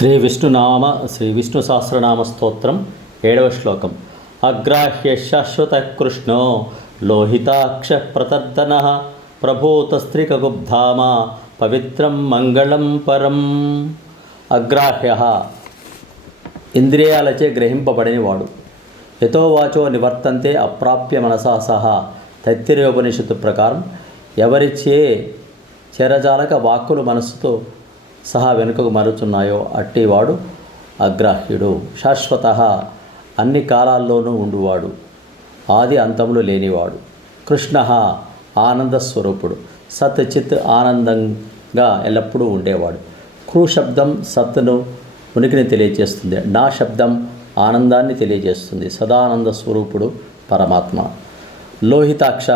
శ్రీ విష్ణు సహస్రనామ స్తోత్రం 7వ శ్లోకం. అగ్రాహ్య శాశ్వత కృష్ణో లోహితాక్ష ప్రతర్దన ప్రభూతస్త్రికగుబ్ధామ పవిత్రం మంగళం పరం. అగ్రాహ్య ఇంద్రియాలచే గ్రహింపబడినవాడు. యతో వాచో నివర్తంతే అప్రాప్య మనసా సహా. తైత్తిరీయోపనిషత్తు ప్రకారం ఎవరిచే చెరజాలక వాక్కులు మనస్సుతో సహా వెనుకకు మరుచున్నాయో అట్టివాడు అగ్రాహ్యుడు. శాశ్వత అన్ని కాలాల్లోనూ ఉండువాడు, ఆది అంతములు లేనివాడు. కృష్ణ ఆనంద స్వరూపుడు, సత్ చిత్ ఆనందంగా ఎల్లప్పుడూ ఉండేవాడు. క్రూ శబ్దం సత్తును ఉనికిని తెలియజేస్తుంది. నా శబ్దం ఆనందాన్ని తెలియజేస్తుంది. సదానంద స్వరూపుడు పరమాత్మ. లోహితాక్ష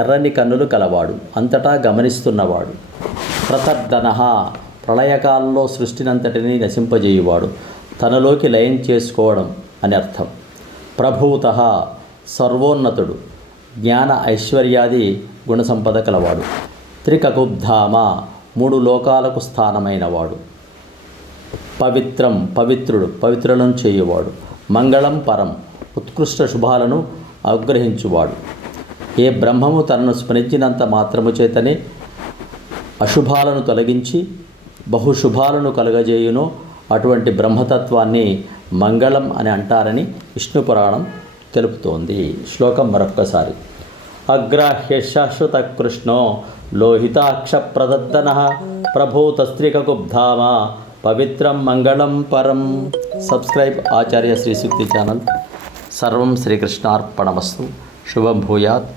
ఎర్రని కన్నులు కలవాడు, అంతటా గమనిస్తున్నవాడు. ప్రతర్దన ప్రళయకాలంలో సృష్టినంతటిని నశింపజేయువాడు, తనలోకి లయం చేసుకోవడం అని అర్థం. ప్రభూత సర్వోన్నతుడు, జ్ఞాన ఐశ్వర్యాది గుణసంపద కలవాడు. త్రికగుబ్ధామ మూడు లోకాలకు స్థానమైనవాడు. పవిత్రం పవిత్రుడు, పవిత్రులను చేయువాడు. మంగళం పరం ఉత్కృష్ట శుభాలను అనుగ్రహించువాడు. ఏ బ్రహ్మము తనను స్మరించినంత మాత్రము చేతనే అశుభాలను తొలగించి బహుశుభాలను కలుగజేయునో అటువంటి బ్రహ్మతత్వాన్ని మంగళం అని అంటారని విష్ణు పురాణం తెలుపుతోంది. శ్లోకం మరొక్కసారి. అగ్రాహ్య శాశ్వత కృష్ణో లోహితాక్ష ప్రదద్దన ప్రభూతస్త్రికగుబ్ధామ పవిత్రం మంగళం పరం. సబ్స్క్రైబ్ ఆచార్య శ్రీ సూక్తి ఛానల్. సర్వం శ్రీకృష్ణార్పణమస్తు. శుభం భూయాత్.